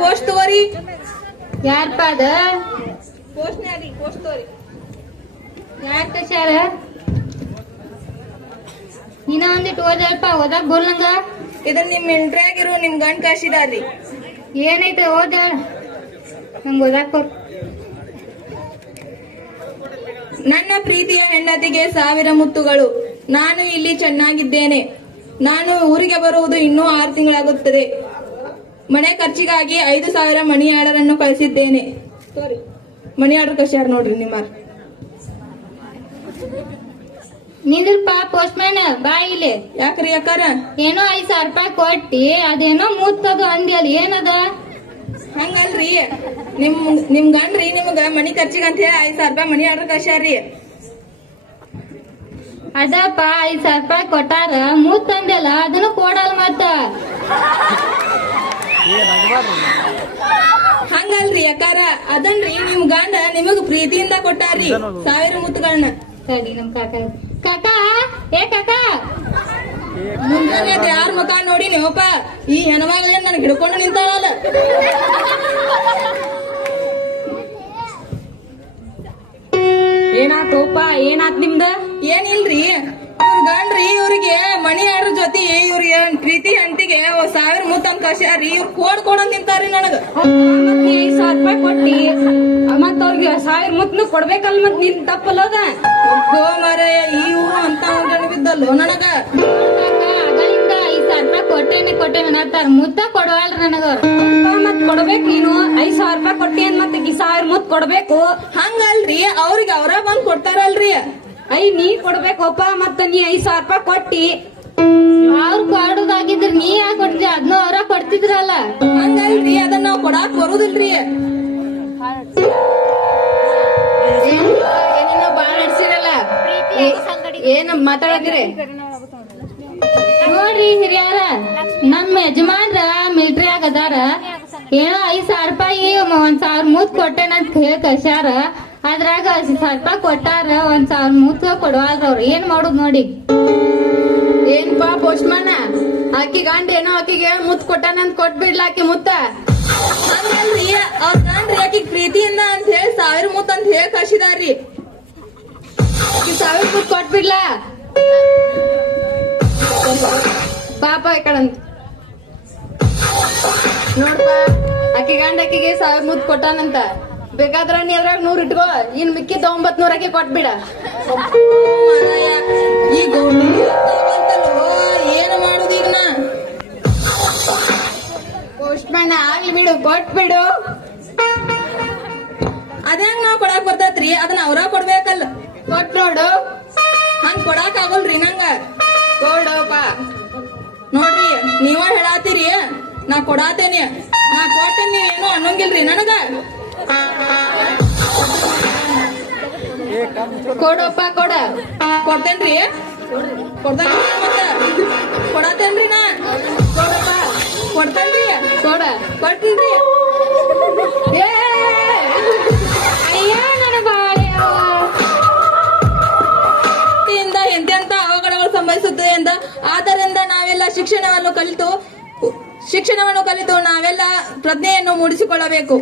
Post ತಗೋರಿ. ಯಾರಪ್ಪ ಅದ ಪೋಸ್ಟ್ ತಗೋರಿ. ಯಾರ್ ಕಳ್ಸ್ಯಾರ? ಇನ್ನ ಒಂದಿಟ್ಟು ಓದಲ್ಪ, ಓದಾಕ್ ಬೋಲ್ನಂಗ. ಇದನ್ ನಿಮ್ ಮಿಲ್ಟ್ರಿಯಾಗಿರು ನಿಮ್ ಗಂಡ್ ಕಳ್ಸಿದಾರ್ರಿ. ಏನೈತೆ ಓದ, ನಂಗೆ ಓದಾಕ್ ಬರ್. ನನ್ನ ಪ್ರೀತಿಯ ಹೆಂಡತಿಗೆ 1000 ಮುತ್ತುಗಳು. ನಾನು ಇಲ್ಲಿ ಚೆನ್ನಾಗಿದ್ದೇನೆ. ನಾನು ಊರಿಗೆ ಬರುವುದು ಇನ್ನೂ 6 ತಿಂಗಳಾಗುತ್ತದೆ. ಮನೆ ಖರ್ಚಿಗಾಗಿ 5000 ಮನಿ ಆರ್ಡರ್ ಅನ್ನು ಕಳಿಸಿದ್ದೇನೆ. ಮನಿ ಆರ್ಡರ್ ಕಳ್ಸ್ಯಾರ ನೋಡ್ರಿ ನಿಮ್ಮ. ನಿಂದ್ರಪ್ಪ ಪೋಸ್ಟ್ ಮ್ಯಾನ್, ಬಾ ಇಲ್ಲಿ. ಯಾಕ್ರಿ ಅಕ್ಕಾರ? ಏನೋ 5000 ರೂಪಾಯಿ ಕೊಟ್ಟಿ ಅದೇನೋ ಮೂತ್ತದು ಅಂದ್ಯಲ್ಲ, ಏನದ? ಹಂಗಲ್ರಿ, ನಿಮ್ ಗಂಡ್ರಿ ನಿಮ್ಗ ಮನಿ ಖರ್ಚಿಗಂತ ಹೇಳಿ 5000 ರೂಪಾಯಿ ಮನಿ ಆರ್ಡರ್ ಕಳ್ಸ್ಯಾರ್ರಿ. ಅದಪ್ಪ 5000 ರೂಪಾಯಿ ಕೊಟ್ಟಾರ, ಮೂತ್ ಅಂದ್ಯಲ್ಲ ಅದನ್ನು ಕೊಡಲ್ಲ ಮತ್ತ. ಹಂಗಲ್ರಿ ಅಕ್ಕಾರ, ಅದನ್ರಿ ನಿಮ್ ಗಂಡ ನಿಮಗ್ ಪ್ರೀತಿಯಿಂದ ಕೊಟ್ಟಾರ್ರಿ 1000 ಮುತ್ತುಗಳನ್ನ. ಸರಿ ನಮ್ ಕಾಕ ಏ ಕಾಕ, ಮುಂಜಾನೆ ಯಾರ ಮುಖ ನೋಡಿ ನೀವಪ್ಪ ಈ ಹೆಣ್ಮಗಳೇನ್ ನನ್ಗೆ ಹಿಡ್ಕೊಂಡು ನಿಂತಾಳಲ್ಲ. ಏನಾತೋಪ, ಏನಾತ್ ನಿಮ್ದ? ಏನಿಲ್ರಿ, ಇವ್ರ ಗಂಡ್ರಿ ಇವ್ರಿಗೆ ಮನಿ ಆರ್ಡರ್ ಜೊತೆ ಇವ್ರಿಗೆ ಪ್ರೀತಿ ಹೆಂಡತಿಗೆ 1000 ಮುತ್ತ ಅಂತ ಕಳ್ಸ್ಯಾರ್ರಿ. ಇವ್ರು ಕೊಡಂದ್ ನಿಂತಾರ್ರಿ ನನಗ. ಮತ್ ನೀ 5000 ರೂಪಾಯಿ ಕೊಟ್ಟಿ ಮತ್ ಅವ್ರಿಗೆ 1000 ಮುತ್ನು ಕೊಡ್ಬೇಕಲ್, ಮತ್ ನಿನ್ ತಪ್ಪಲ್ಲದ. ಮಾರಾಯ, ಈ ಊರು ಅಂತ ಗಣಿ ಬಿದ್ದಲ್ಲೋ ನನಗ. ಅಗಳಿಂದ 5000 ರೂಪಾಯಿ ಕೊಟ್ಟೇನೆ ಅನ್ನತ್ತಾರ, ಮುತ್ತ ಕೊಡವಲ್ರ ನನಗ. ಮತ್ ಕೊಡ್ಬೇಕ್ ನೀನು. 5000 ರೂಪಾಯಿ ಕೊಟ್ಟಿ ಅನ್ ಮತ್ತೆ 1000 ಮುತ್ ಕೊಡ್ಬೇಕು. ಹಂಗಲ್ರಿ, ಅವ್ರಿಗೆ ಅವ್ರ ಬಂದ್ ಕೊಡ್ತಾರಲ್ರಿ. ನೀ ಕೊಡ್ಬೇಕಪ್ಪ, ಮತ್ತ ನೀ 5000 ರೂಪಾಯಿ ಕೊಟ್ಟಿ. ಅವ್ರು ಕೊಡೋದಾಗಿದ್ರ ನೀ ಯಾಕೆ ಕೊಡ್ತಿದ್ರಿ? ಅದನ್ನ ಅವ್ರ ಕೊಡ್ತಿದ್ರಲ್ಲ. ಹಂಗಲ್ರಿ, ಅದನ್ನ ನಾವ್ ಕೊಡಾಕ್ ಬರುದಿಲ್ರಿ. ಏನೇನೋ ಬಾಳ ನಡ್ಸಿರಲ್ಲ, ಏನ್ ಮಾತಾಡಕ್ರಿ? ನೋಡ್ರಿ ಹಿರಿಯಾರ, ನಮ್ ಯಜಮಾನ್ರ ಮಿಲ್ಟ್ರಿ ಆಗದಾರ. ಏನೋ 5000 ರೂಪಾಯಿ 1000 ಮೂತ್ ಕೊಟ್ಟೆನಂತ ಹೇಳಿ ಕಳ್ಸ್ಯಾರ. ಅದ್ರಾಗ 1000 ರೂಪಾಯಿ ಕೊಟ್ಟಾರ, 1000 ಮೂತ್ ಕೊಡವಲ್ರ ಅವ್ರು. ಏನ್ ಮಾಡುದ್ ನೋಡಿ. ಏನ್ಪಾ ಪೋಸ್ಟ್ ಮ್ಯಾನ್, ಆಕಿ ಗಂಡ್ರೇನೋ ಆಕಿಗೆ ಮುತ್ ಕೊಟ್ಟಾನಂತ ಕೊಟ್ಬಿಡ್ಲ ಆಕಿ ಮುತ್ತ. ಹಂಗಲ್ರಿ, ಅವ್ರ ಗಂಡ್ರಿ ಆಕಿಗ್ ಪ್ರೀತಿಯಿಂದ ಅಂತ ಹೇಳಿ 1000 ಮುತ್ತ ಅಂತ ಹೇಳಿ ಕಳ್ಸಿದಾರ್ರಿ. ಆಕಿ 1000 ಮುತ್ ಕೊಟ್ಬಿಡ್ಲ ಪಾಪ ಈ ಕಡಂತ ನೋಡ್ಪಾ, ಆಕಿ ಗಂಡ ಆಕಿಗೆ 1000 ಮುತ್ ಕೊಟ್ಟಾನಂತ. ಬೇಕಾದ್ರ ನೀ ಅದ್ರಾಗ 100 ಇಟ್ಕೋ, ಇನ್ ಮಿಕ್ಕಿದ 900 ಆಕಿ ಕೊಟ್ಬಿಡ. ಈಗ ಏನು ಮಾಡುದು ಈಗ ನಾ? ಪೋಸ್ಟ್ ಮ್ಯಾನ್ ಆಗ್ಲಿ ಬಿಡು, ಕೊಟ್ಬಿಡು. ಅದ್ಯಾಂಗ ನಾವ್ ಕೊಡಾಕ್ ಬರ್ತೈತ್ರಿ? ಅದನ್ನ ಅವ್ರ ಕೊಡ್ಬೇಕಲ್ಲ. ಕೊಟ್ ನೋಡು. ಹಂಗ ಕೊಡಾಕ್ ಆಗಲ್ರಿ ನಂಗ. ಕೊಡಪ್ಪ. ನೋಡ್ರಿ, ನೀವ ಹೇಳಾತೀರಿ, ನಾ ಕೊಡಾತೇನಿ. ನಾ ಕೊಟ್ಟೇನಿ, ನೀವೇನು ಅನ್ನೋಂಗಿಲ್ರಿ ನನಗ. ಕೊಡಪ್ಪ, ಕೊಡ. ಕೊಡ್ತೇನ್ರಿ, ಕೊಡಾತೇನ್ರಿ ನಾ. ಕೊಡಪ್ಪ, ಕೊಡ್ತೇನ್ರಿ, ಕೊಡ. ಕೊಡ್ತೀನ್ರಿ. ಅಯ್ಯ ನನ್ನ ಬಾಳೆ ಎಂತೆಂತ ಅವಘಡಗಳು ಸಂಭವಿಸುತ್ತದೆ ಎಂದ. ಆದ್ದರಿಂದ ನಾವೆಲ್ಲ ಶಿಕ್ಷಣವನ್ನು ಕಲಿತು ನಾವೆಲ್ಲ ಪ್ರಜ್ಞೆಯನ್ನು ಮೂಡಿಸಿಕೊಳ್ಳಬೇಕು.